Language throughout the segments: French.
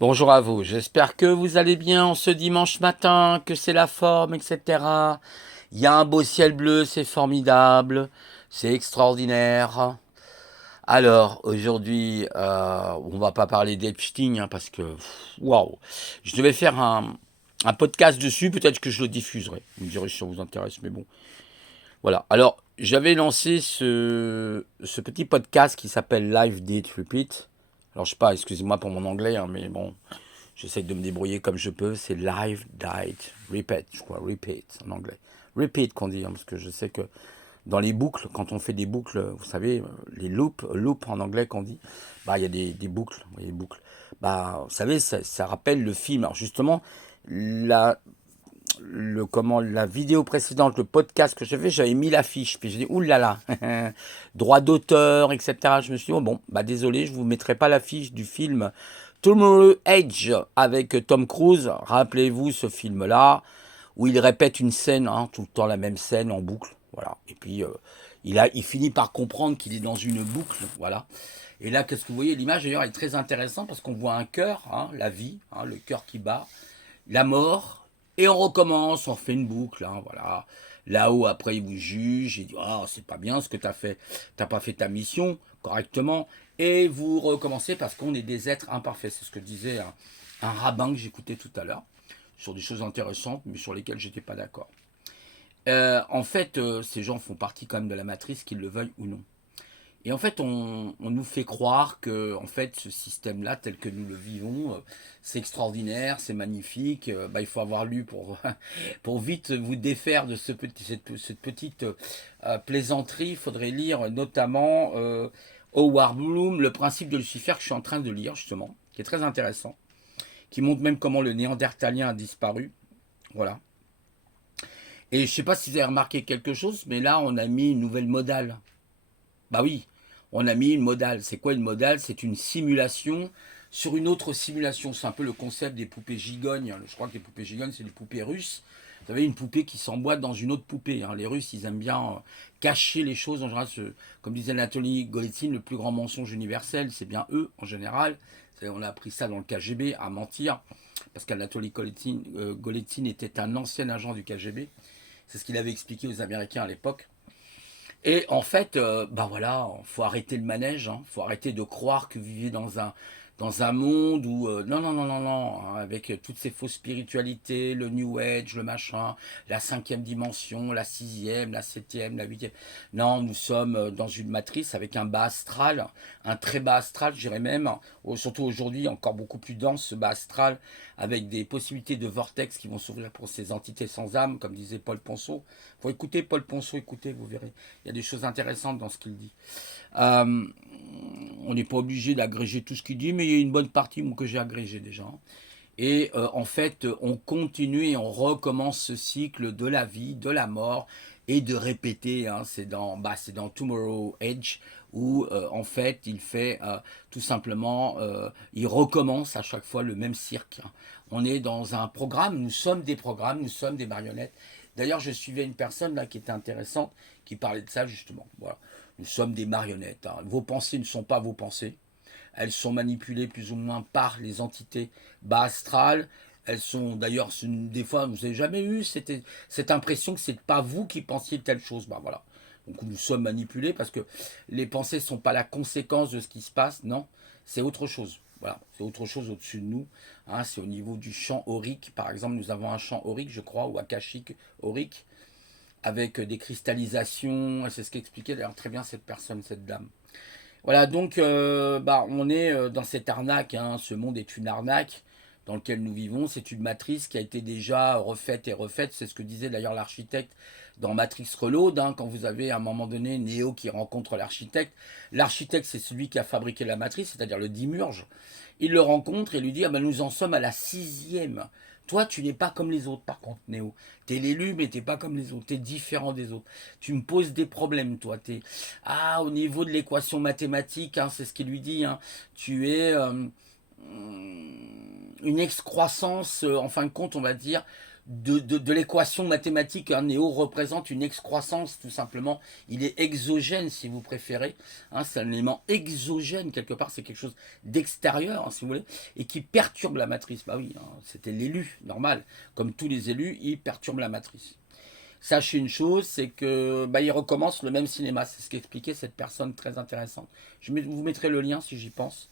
Bonjour à vous, j'espère que vous allez bien en ce dimanche matin, que c'est la forme, etc. Il y a un beau ciel bleu, c'est formidable, c'est extraordinaire. Alors, aujourd'hui, on va pas parler d'Epstein, hein, parce que, waouh, je devais faire un podcast dessus, peut-être que je le diffuserai. Vous me direz si ça vous intéresse, mais bon. Voilà, alors, j'avais lancé ce petit podcast qui s'appelle Live Date Repeat. Alors, je sais pas, excusez-moi pour mon anglais, hein, mais bon, j'essaie de me débrouiller comme je peux. C'est live, died, repeat, je crois, repeat en anglais. Repeat qu'on dit, hein, parce que je sais que dans les boucles, quand on fait des boucles, vous savez, les loops, loop en anglais qu'on dit, bah il y a des boucles, vous voyez, des boucles. Bah, vous savez, ça rappelle le film. Alors justement, la, la vidéo précédente, le podcast que j'ai fait, j'avais mis l'affiche. Puis j'ai dit, oulala, droit d'auteur, etc. Je me suis dit, oh bon, bah désolé, je vous mettrai pas l'affiche du film Tomorrow Edge avec Tom Cruise. Rappelez-vous ce film-là, où il répète une scène, hein, tout le temps la même scène en boucle. Voilà. Et puis, il finit par comprendre qu'il est dans une boucle. Voilà. Et là, qu'est-ce que vous voyez? L'image, d'ailleurs, est très intéressante parce qu'on voit un cœur, hein, la vie, hein, le cœur qui bat, la mort, et on recommence, on fait une boucle, hein, voilà. Là-haut, après, il vous juge, il dit, ah, c'est pas bien ce que t'as fait, t'as pas fait ta mission correctement, et vous recommencez parce qu'on est des êtres imparfaits. C'est ce que disait un rabbin que j'écoutais tout à l'heure, sur des choses intéressantes, mais sur lesquelles j'étais pas d'accord. En fait, ces gens font partie quand même de la matrice, qu'ils le veuillent ou non. Et en fait, on nous fait croire que en fait, ce système-là, tel que nous le vivons, c'est extraordinaire, c'est magnifique. Bah, il faut avoir lu pour, pour vite vous défaire de cette petite plaisanterie. Il faudrait lire notamment Howard Bloom, Le principe de Lucifer, que je suis en train de lire justement, qui est très intéressant, qui montre même comment le néandertalien a disparu. Voilà. Et je ne sais pas si vous avez remarqué quelque chose, mais là, on a mis une nouvelle modale. Bah oui, on a mis une modale. C'est quoi une modale? C'est une simulation sur une autre simulation. C'est un peu le concept des poupées gigognes. Je crois que les poupées gigognes, c'est des poupées russes. Vous savez, une poupée qui s'emboîte dans une autre poupée, hein. Les Russes, ils aiment bien cacher les choses. En général, comme disait Anatoly Golitsyn, le plus grand mensonge universel, c'est bien eux, en général. On a appris ça dans le KGB, à mentir. Parce qu'Anatoly Golitsyn était un ancien agent du KGB. C'est ce qu'il avait expliqué aux Américains à l'époque. Et en fait, ben voilà, faut arrêter le manège, hein. Faut arrêter de croire que vous vivez dans un monde où non non non non non, hein, avec toutes ces fausses spiritualités, le New Age, le machin, la cinquième dimension, la sixième, la septième, la huitième. Non, nous sommes dans une matrice avec un bas astral, un très bas astral, je dirais même, surtout aujourd'hui encore beaucoup plus dense ce bas astral, avec des possibilités de vortex qui vont s'ouvrir pour ces entités sans âme, comme disait Paul Ponceau. Faut écouter Paul Ponceau, écoutez, vous verrez. Il y a des choses intéressantes dans ce qu'il dit. Euh, on n'est pas obligé d'agréger tout ce qu'il dit, mais il y a une bonne partie que j'ai agrégé déjà. Et en fait, on continue et on recommence ce cycle de la vie, de la mort et de répéter. Hein. C'est dans Tomorrow Edge où en fait il fait tout simplement, il recommence à chaque fois le même cirque. Hein. On est dans un programme, nous sommes des programmes, nous sommes des marionnettes. D'ailleurs, je suivais une personne là qui était intéressante, qui parlait de ça justement. Voilà. Nous sommes des marionnettes. Hein. Vos pensées ne sont pas vos pensées. Elles sont manipulées plus ou moins par les entités bas astrales. Elles sont d'ailleurs, des fois, vous n'avez jamais eu cette impression que c'est pas vous qui pensiez telle chose. Ben voilà. Donc nous sommes manipulés parce que les pensées ne sont pas la conséquence de ce qui se passe. Non, c'est autre chose. Voilà, c'est autre chose au-dessus de nous. Hein, c'est au niveau du champ aurique. Par exemple, nous avons un champ aurique, je crois, ou akashique aurique, avec des cristallisations. C'est ce qu'expliquait d'ailleurs très bien cette personne, cette dame. Voilà, donc bah, on est dans cette arnaque, hein. Ce monde est une arnaque dans lequel nous vivons. C'est une matrice qui a été déjà refaite et refaite. C'est ce que disait d'ailleurs l'architecte dans Matrix Reload, hein, quand vous avez à un moment donné Neo qui rencontre l'architecte. L'architecte, c'est celui qui a fabriqué la matrice, c'est-à-dire le Dimurge. Il le rencontre et lui dit, ah ben, nous en sommes à la sixième. Toi, tu n'es pas comme les autres, par contre, Néo. T'es l'élu, mais t'es pas comme les autres. T'es différent des autres. Tu me poses des problèmes, toi. Ah, au niveau de l'équation mathématique, hein, c'est ce qu'il lui dit. Hein, tu es une excroissance, en fin de compte, on va dire, de l'équation mathématique. Un néo représente une excroissance, tout simplement. Il est exogène, si vous préférez. Hein, c'est un élément exogène, quelque part. C'est quelque chose d'extérieur, hein, si vous voulez, et qui perturbe la matrice. Bah oui, hein, c'était l'élu, normal. Comme tous les élus, il perturbe la matrice. Sachez une chose, c'est que bah, il recommence le même cinéma. C'est ce qu'expliquait cette personne très intéressante. Vous mettrai le lien si j'y pense.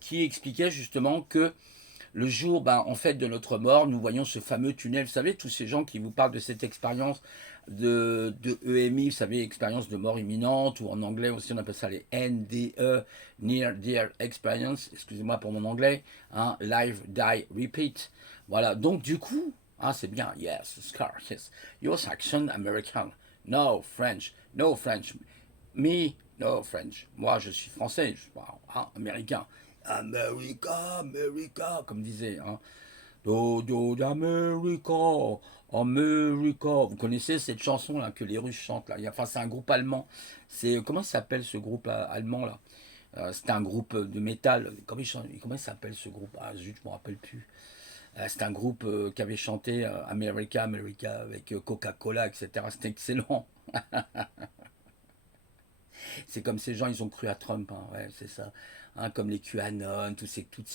Qui expliquait justement que le jour en fait, de notre mort, nous voyons ce fameux tunnel. Vous savez, tous ces gens qui vous parlent de cette expérience de EMI, vous savez, expérience de mort imminente, ou en anglais aussi on appelle ça les NDE, Near Death Experience, excusez-moi pour mon anglais, hein, Live, Die, Repeat. Voilà, donc du coup, hein, c'est bien, yes, Scar, yes, your Saxon American, no French, no French, me, no French. Moi, je suis français, je suis pas américain. America, America, comme disait. Hein. Do d'America, America. Vous connaissez cette chanson là que les Russes chantent là. Enfin, c'est un groupe allemand. C'est comment s'appelle ce groupe allemand là? C'est un groupe de métal. Comment il s'appelle ce groupe? Ah zut, je me rappelle plus. C'est un groupe qui avait chanté America, America avec Coca-Cola, etc. C'était excellent. C'est comme ces gens, ils ont cru à Trump, hein, ouais, c'est ça. Hein, comme les QAnon, toutes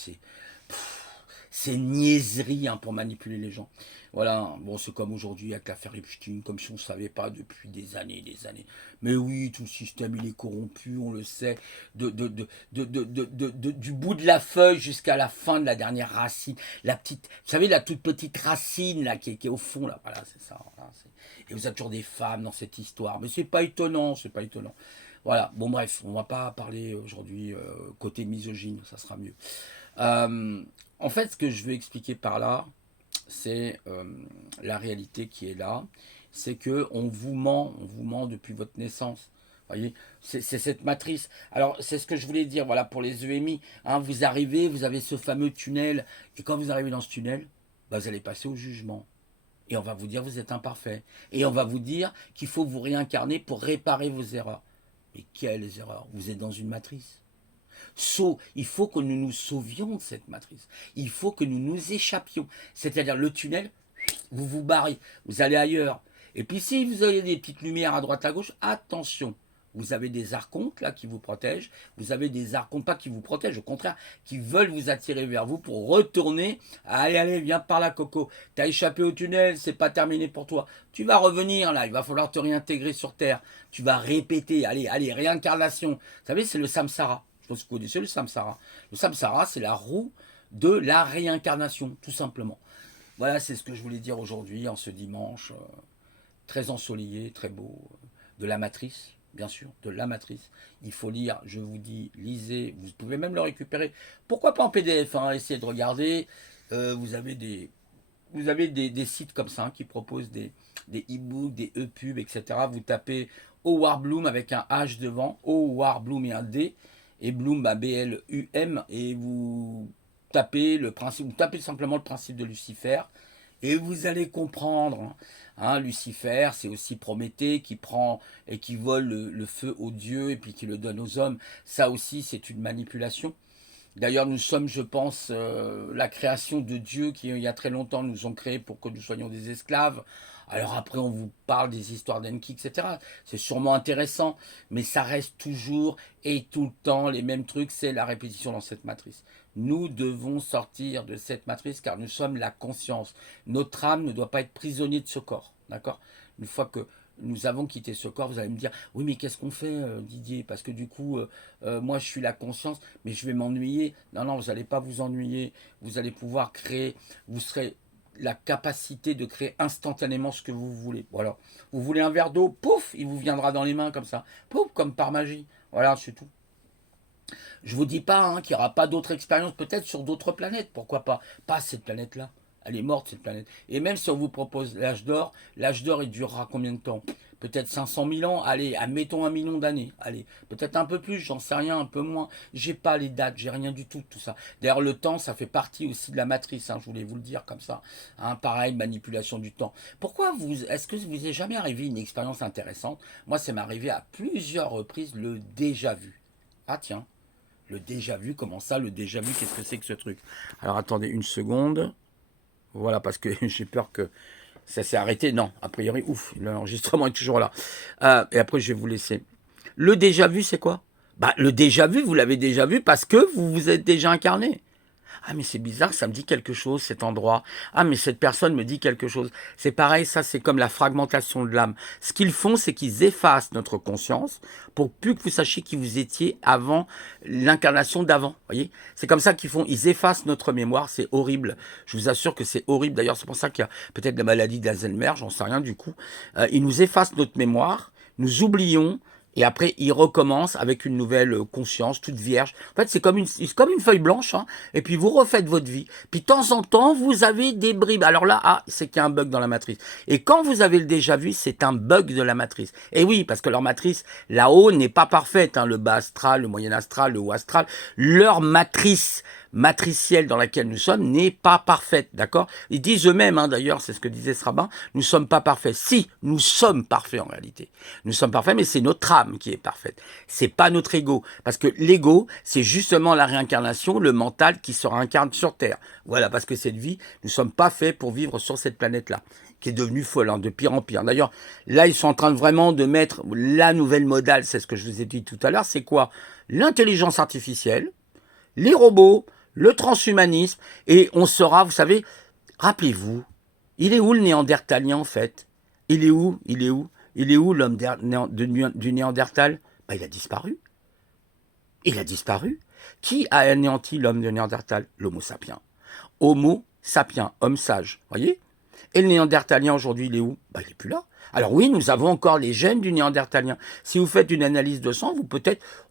ces niaiseries hein, pour manipuler les gens. Voilà, bon, c'est comme aujourd'hui avec l'affaire Epstein, comme si on ne savait pas depuis des années et des années. Mais oui, tout le système, il est corrompu, on le sait, du bout de la feuille jusqu'à la fin de la dernière racine. La petite, vous savez, la toute petite racine là, qui est au fond, là, voilà, c'est ça. Voilà, et vous avez toujours des femmes dans cette histoire. Mais c'est pas étonnant, c'est pas étonnant. Voilà, bon bref, on va pas parler aujourd'hui côté misogyne, ça sera mieux. Euh, En fait, ce que je veux expliquer par là, c'est la réalité qui est là. C'est que on vous ment depuis votre naissance. Voyez, c'est cette matrice. Alors, c'est ce que je voulais dire, voilà, pour les EMI. Hein, vous arrivez, vous avez ce fameux tunnel, et quand vous arrivez dans ce tunnel, bah, vous allez passer au jugement. Et on va vous dire vous êtes imparfait. Et on va vous dire qu'il faut vous réincarner pour réparer vos erreurs. Mais quelles erreurs? Vous êtes dans une matrice. Il faut que nous nous sauvions de cette matrice. Il faut que nous nous échappions. C'est-à-dire le tunnel, vous vous barrez, vous allez ailleurs. Et puis si vous avez des petites lumières à droite à gauche, attention. Vous avez des archontes là qui vous protègent. Vous avez des archontes pas qui vous protègent, au contraire, qui veulent vous attirer vers vous pour retourner. Allez, allez, viens par là, Coco. T'as échappé au tunnel, c'est pas terminé pour toi. Tu vas revenir là, il va falloir te réintégrer sur Terre. Tu vas répéter, allez, allez, réincarnation. Vous savez, c'est le samsara. Je pense que vous connaissez le samsara. Le samsara, c'est la roue de la réincarnation, tout simplement. Voilà, c'est ce que je voulais dire aujourd'hui, en ce dimanche, très ensoleillé, très beau, de la matrice, bien sûr, de la matrice. Il faut lire, je vous dis, lisez, vous pouvez même le récupérer. Pourquoi pas en PDF, hein, essayez de regarder. Vous avez des sites comme ça hein, qui proposent des e-books, des e-pubs, etc. Vous tapez Howard Bloom avec un H devant, Howard Bloom et un D, et Bloom, bah, B-L-U-M, et vous tapez le principe, vous tapez simplement le principe de Lucifer, et vous allez comprendre. Hein. Hein, Lucifer, c'est aussi Prométhée qui prend et qui vole le feu aux dieux et puis qui le donne aux hommes. Ça aussi, c'est une manipulation. D'ailleurs, nous sommes, je pense, la création de Dieu qui, il y a très longtemps, nous ont créés pour que nous soyons des esclaves. Alors après, on vous parle des histoires d'Enki, etc. C'est sûrement intéressant, mais ça reste toujours et tout le temps les mêmes trucs, c'est la répétition dans cette matrice. Nous devons sortir de cette matrice car nous sommes la conscience. Notre âme ne doit pas être prisonnier de ce corps. D'accord? Une fois que nous avons quitté ce corps, vous allez me dire, oui mais qu'est-ce qu'on fait Didier? Parce que du coup, moi je suis la conscience, mais je vais m'ennuyer. Non, non, vous n'allez pas vous ennuyer. Vous allez pouvoir créer, vous serez la capacité de créer instantanément ce que vous voulez. Voilà. Vous voulez un verre d'eau, pouf, il vous viendra dans les mains comme ça. Pouf, comme par magie. Voilà, c'est tout. Je vous dis pas hein, qu'il n'y aura pas d'autres expériences, peut-être sur d'autres planètes, pourquoi pas. Pas cette planète-là. Elle est morte, cette planète. Et même si on vous propose l'âge d'or, il durera combien de temps? Peut-être 500 000 ans, allez, admettons 1 million d'années. Allez, peut-être un peu plus, j'en sais rien, un peu moins. J'ai pas les dates, j'ai rien du tout de tout ça. D'ailleurs, le temps, ça fait partie aussi de la matrice, hein, je voulais vous le dire comme ça. Hein, pareil, manipulation du temps. Est-ce que vous est jamais arrivé une expérience intéressante? Moi, ça m'est arrivé à plusieurs reprises, le déjà vu. Ah tiens, le déjà vu, comment ça, le déjà vu, qu'est-ce que c'est que ce truc? Alors attendez une seconde. Voilà, parce que j'ai peur que ça s'est arrêté. Non, a priori, ouf, l'enregistrement est toujours là. Et après, je vais vous laisser. Le déjà vu, c'est quoi? Bah, le déjà vu, vous l'avez déjà vu parce que vous vous êtes déjà incarné. Ah, mais c'est bizarre, ça me dit quelque chose, cet endroit. Ah, mais cette personne me dit quelque chose. C'est pareil, ça, c'est comme la fragmentation de l'âme. Ce qu'ils font, c'est qu'ils effacent notre conscience pour plus que vous sachiez qui vous étiez avant l'incarnation d'avant. Voyez? C'est comme ça qu'ils font. Ils effacent notre mémoire. C'est horrible. Je vous assure que c'est horrible. D'ailleurs, c'est pour ça qu'il y a peut-être la maladie d'Alzheimer, j'en sais rien du coup. Ils nous effacent notre mémoire. Nous oublions. Et après, il recommence avec une nouvelle conscience, toute vierge. En fait, c'est comme une feuille blanche, hein. Et puis, vous refaites votre vie. Puis, de temps en temps, vous avez des bribes. Alors là, ah, c'est qu'il y a un bug dans la matrice. Et quand vous avez le déjà vu, c'est un bug de la matrice. Et oui, parce que leur matrice, là-haut, n'est pas parfaite, hein. Le bas astral, le moyen astral, le haut astral. Leur matrice matricielle dans laquelle nous sommes n'est pas parfaite, d'accord? Ils disent eux-mêmes, hein, d'ailleurs, c'est ce que disait ce rabbin, nous sommes pas parfaits. Si, nous sommes parfaits en réalité. Nous sommes parfaits, mais c'est notre âme qui est parfaite. C'est pas notre ego. Parce que l'ego, c'est justement la réincarnation, le mental qui se réincarne sur Terre. Voilà, parce que cette vie, nous sommes pas faits pour vivre sur cette planète-là, qui est devenue folle, hein, de pire en pire. D'ailleurs, là, ils sont en train de vraiment de mettre la nouvelle modale, c'est ce que je vous ai dit tout à l'heure, c'est quoi? L'intelligence artificielle, les robots, le transhumanisme, et on sera, vous savez, rappelez-vous, il est où le néandertalien en fait? Il est où? Il est où? Il est où l'homme du Néandertal? Bah, il a disparu. Il a disparu. Qui a anéanti l'homme de Néandertal? L'homo sapiens. Homo sapiens, homme sage, voyez? Et le néandertalien aujourd'hui, il est où? Bah, il est plus là. Alors oui, nous avons encore les gènes du néandertalien. Si vous faites une analyse de sang,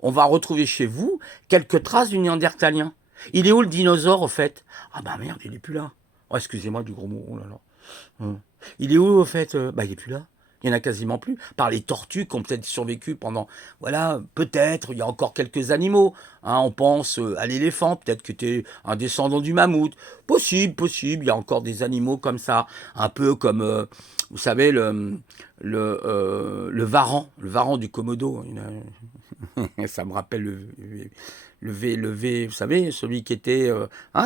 on va retrouver chez vous quelques traces du néandertalien. Il est où le dinosaure, au fait? Ah bah merde, il est plus là. Oh, excusez-moi du gros mot, oh là là. Il est où, au fait? Bah, il est plus là. Il n'y en a quasiment plus. Par les tortues qui ont peut-être survécu pendant... Voilà, peut-être, il y a encore quelques animaux. Hein, on pense à l'éléphant, peut-être que tu es un descendant du mammouth. Possible, il y a encore des animaux comme ça. Un peu comme, vous savez, le varan du Komodo. Ça me rappelle le V, vous savez, celui qui était,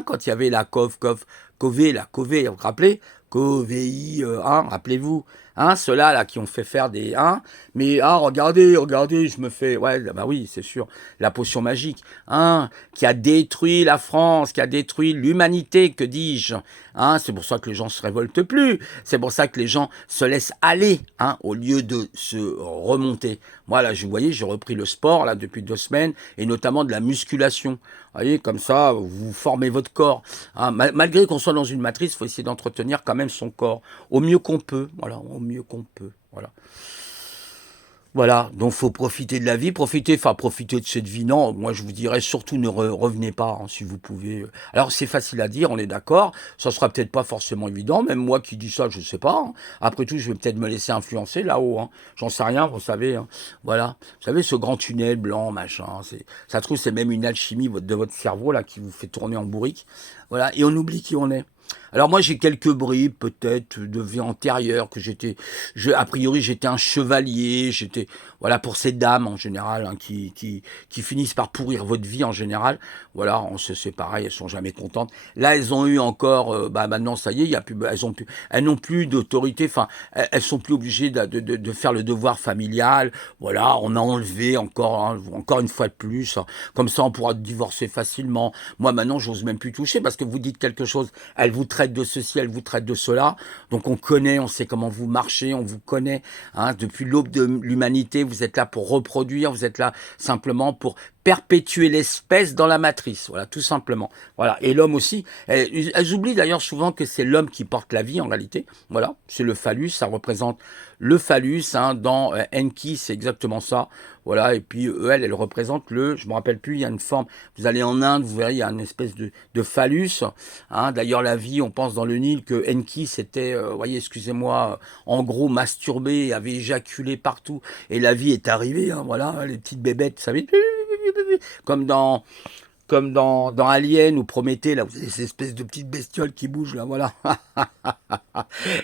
quand il y avait la Covée, vous vous rappelez? Covei, rappelez-vous, ceux-là là qui ont fait faire des, mais regardez, je me fais, ouais, bah oui, c'est sûr, la potion magique, qui a détruit la France, qui a détruit l'humanité, que dis-je, c'est pour ça que les gens se révoltent plus, c'est pour ça que les gens se laissent aller, au lieu de se remonter. Moi là, vous voyez, j'ai repris le sport là depuis 2 semaines, et notamment de la musculation. Vous voyez, comme ça, vous formez votre corps. Malgré qu'on soit dans une matrice, il faut essayer d'entretenir quand même son corps au mieux qu'on peut. Voilà, au mieux qu'on peut. Voilà. Voilà, donc faut profiter de la vie, profiter de cette vie. Non, moi je vous dirais surtout ne revenez pas, si vous pouvez. Alors c'est facile à dire, on est d'accord, ça sera peut-être pas forcément évident, même moi qui dis ça, je sais pas. Après tout, je vais peut-être me laisser influencer là-haut, j'en sais rien, vous savez. Voilà, vous savez ce grand tunnel blanc, machin, ça se trouve c'est même une alchimie de votre cerveau là qui vous fait tourner en bourrique. Voilà, et on oublie qui on est. Alors moi j'ai quelques bribes peut-être de vie antérieure que a priori j'étais un chevalier, voilà pour ces dames en général qui finissent par pourrir votre vie en général. Voilà, c'est pareil, elles sont jamais contentes. Là elles ont eu encore, maintenant ça y est, elles n'ont plus d'autorité. Enfin, elles sont plus obligées de faire le devoir familial. Voilà, on a enlevé encore une fois de plus. Comme ça on pourra divorcer facilement. Moi maintenant j'ose même plus toucher parce que vous dites quelque chose, elle vous traite de ceci, elle vous traite de cela. Donc on sait comment vous marchez, on vous connaît. Depuis l'aube de l'humanité, vous êtes là pour reproduire, vous êtes là simplement pour perpétuer l'espèce dans la matrice, voilà, tout simplement. Voilà, et l'homme aussi. Elles oublient d'ailleurs souvent que c'est l'homme qui porte la vie en réalité. Voilà, c'est le phallus, ça représente le phallus. Dans Enki, c'est exactement ça. Voilà, et puis elle représente je me rappelle plus, il y a une forme. Vous allez en Inde, vous verrez, il y a une espèce de phallus. D'ailleurs, la vie, on pense dans le Nil que Enki, c'était, voyez, excusez-moi, en gros, masturbé, avait éjaculé partout, et la vie est arrivée. Voilà, les petites bébêtes, vous savez. Comme dans Alien ou Prométhée, là, vous avez ces espèces de petites bestioles qui bougent, là, voilà.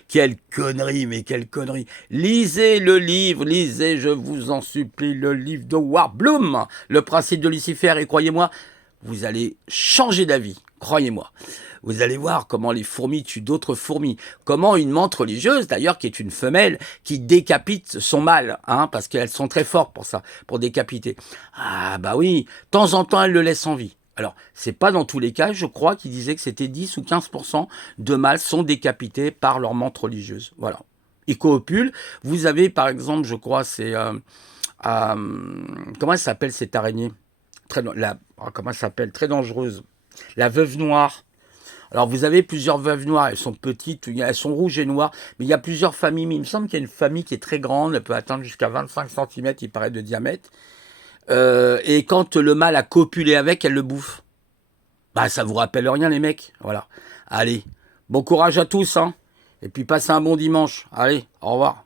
Quelle connerie, mais quelle connerie. Lisez le livre, lisez, je vous en supplie, le livre de Howard Bloom, Le principe de Lucifer, et croyez-moi, vous allez changer d'avis. croyez-moi. Vous allez voir comment les fourmis tuent d'autres fourmis. Comment une menthe religieuse, d'ailleurs, qui est une femelle, qui décapite son mâle, hein, parce qu'elles sont très fortes pour ça, pour décapiter. Ah bah oui, de temps en temps, elles le laissent en vie. Alors, c'est pas dans tous les cas, je crois qu'il disait que c'était 10 ou 15% de mâles sont décapités par leur menthe religieuse. Voilà. Ils coopulent. Vous avez, par exemple, je crois, comment elle s'appelle cette araignée comment elle s'appelle? Très dangereuse. La veuve noire. Alors, vous avez plusieurs veuves noires. Elles sont petites, elles sont rouges et noires. Mais il y a plusieurs familles. Mais il me semble qu'il y a une famille qui est très grande. Elle peut atteindre jusqu'à 25 cm, il paraît, de diamètre. Et quand le mâle a copulé avec, elle le bouffe. Bah, ça vous rappelle rien, les mecs. Voilà. Allez. Bon courage à tous, hein. Et puis, passez un bon dimanche. Allez, au revoir.